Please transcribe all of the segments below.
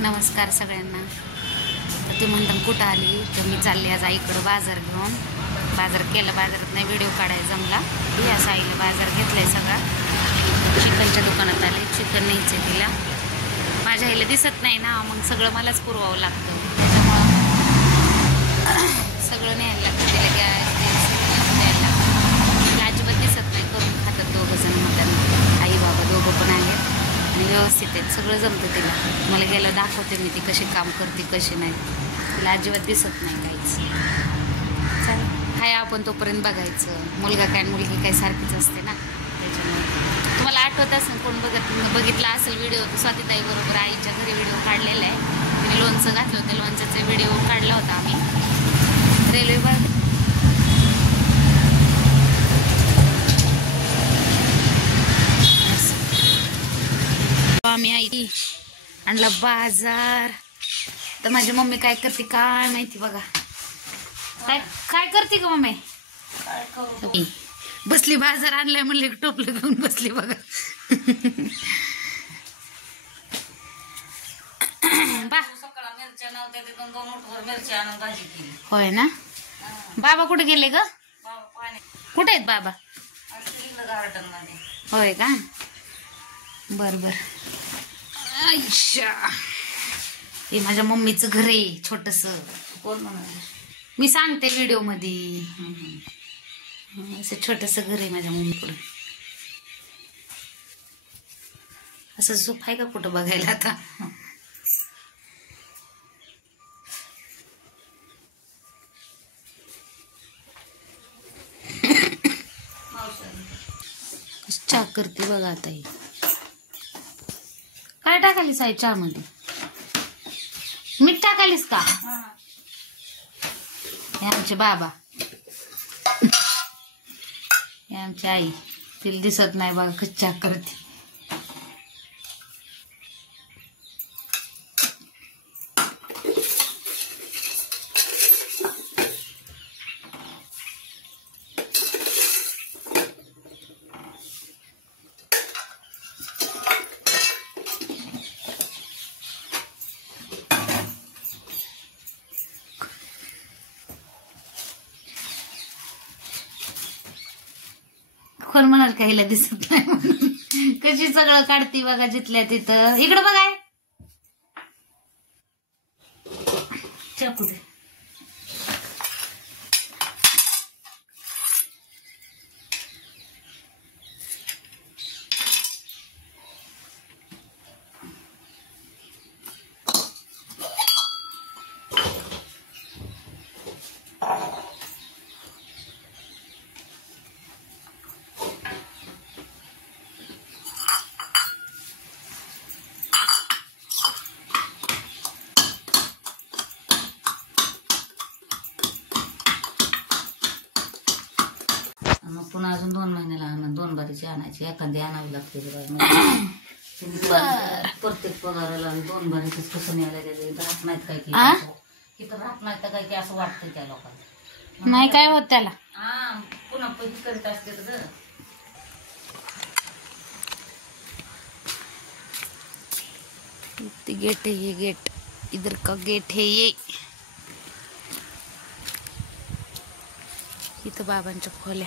नमस्कार सगळ्यांना. तर ते म्हणतात कुठं आली, तर मी चालली आज आईकडं बाजार घेऊन. बाजार केला, बाजारात नाही व्हिडिओ काढायला जमला. या साईला बाजार घेतलाय सगळा. चिकनच्या दुकानात आले, चिकन न्यायचं तिला. माझ्या आईला दिसत नाही ना, मग सगळं मलाच पुरवावं लागतं. त्याच्यामुळं सगळं न्यायला लागतं तिला. गॅस द्यायला लागतं. अजिबात दिसत नाही. करून खातात दोघंजण म्हणतात. आई बाबा दोघं पण आहेत आणि व्यवस्थित आहेत. सगळं जमतं तिला. मला गेलं दाखवते मी ती कशी काम करते कशी नाही. तिला अजिबात दिसत नाही काहीच. चालेल, हाय आपण तोपर्यंत बघायचं. मुलगा काय मुलगी काय सारखीच असते ना. त्याच्यामुळे तुम्हाला आठवत असेल, कोण बघितला असेल व्हिडिओ, तर स्वातीताई बरोबर आईच्या घरी व्हिडिओ काढलेला आहे. तिने लोणचं घातलं होतं, लोणच्याचा व्हिडिओ काढला होता आम्ही. रेल्वे बघ आम्ही आई आणला बाजार. तर माझी मम्मी काय करते काय माहिती बघा. काय काय करते का मम्मी? बसली बाजार आणलाय म्हणले, टोपलं घेऊन बसली बघा. होय ना. बाबा कुठे गेले ग? कुठे आहेत बाबा? होय का. बर बर. आयशा, हे माझ्या मम्मीचं घर आहे छोटस. कोण म्हणाल मी सांगते व्हिडिओ मध्ये. असं छोटस घर आहे माझ्या मम्मीकडून. असं झोप आहे का कुठं बघायला आता? चहा करते बघा आता. ही काय टाकालीस आई चहा मध्ये? मीठ टाकालीस का? हे आमचे बाबा, हे आमची आई. तिला दिसत नाही बघा कशी चहा करते. कोण म्हणाल का हिला दिसत नाही म्हणून. कशी सगळं काढती बघा जिथल्या तिथं. इकडं बघाय चाकू दे. पुन्हा अजून 2 महिन्याला आणा. 2 बारीची आणायची, एखादी आणावी लागते. प्रत्येक पगाराला 2 बारीच कसं न्यायला गेले. राहत नाहीत काय की इथं राहत नाहीत काय की असं वाटतं त्या लोकांना. नाही काय होत त्याला. पुन्हा पैसे करीत असते तर. ते गेट है, ये गेट इधर का गेट है ये. इथं बाबांच्या खोल्या.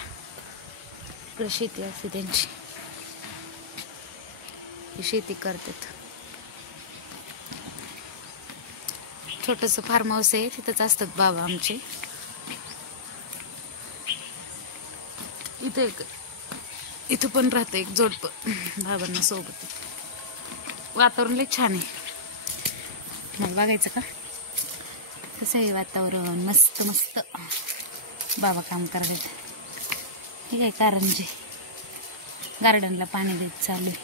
इकडे शेती असते त्यांची. शेती करतात. छोटस फार्म हाऊस आहे, तिथंच असतात बाबा आमचे. इथं पण राहतं एक जोडप बाबांना सोबत. वातावरण लय छान आहे. मला बघायचं का कसं आहे वातावरण? मस्त मस्त. बाबा काम करतात. हे काय कारंजे गार्डनला पाणी देत चालू आहे.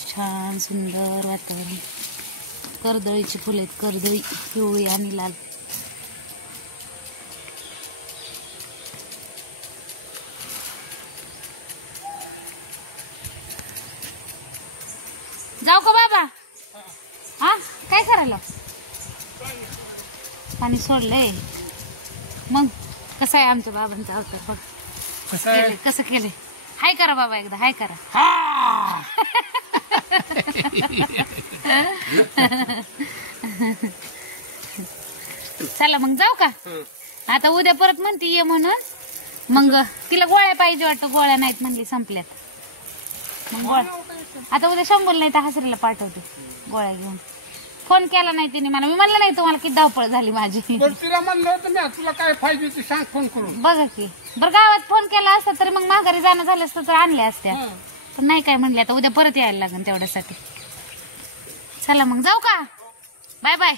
छान सुंदर वातावरण. कर्दळीची फुले आहेत. कर्दळी पिवळी आणि लाल. जाऊ का बाबा? हा काय करायला? पाणी सोडलंय. मग कसं आहे आमच्या बाबांचा अवतार? कसं केले? हाय करा बाबा एकदा हाय करा. हा चला मग जाऊ का आता उद्या परत म्हणते ये म्हणून. मग तिला गोळ्या पाहिजे वाटतं गोळ्या नाहीत म्हणली संपल्यात. मग गोळ्या आता उद्या शंभूला नाही तर हसरीला पाठवते गोळ्या घेऊन. फोन केला नाही तिने मला. मी म्हणलं नाही तुम्हाला किती धावपळ झाली माझी. तिला म्हणलं होतं मी तुला काय पाहिजे ते सांग फोन करून. बघा की बरं गावात फोन केला असता तरी मग माघारी जाणं झालं असतं तर आणल्या असत्या. पण नाही काय म्हणले आता उद्या परत यायला लागेल तेवढ्यासाठी. चला मग जाऊ का बाय बाय.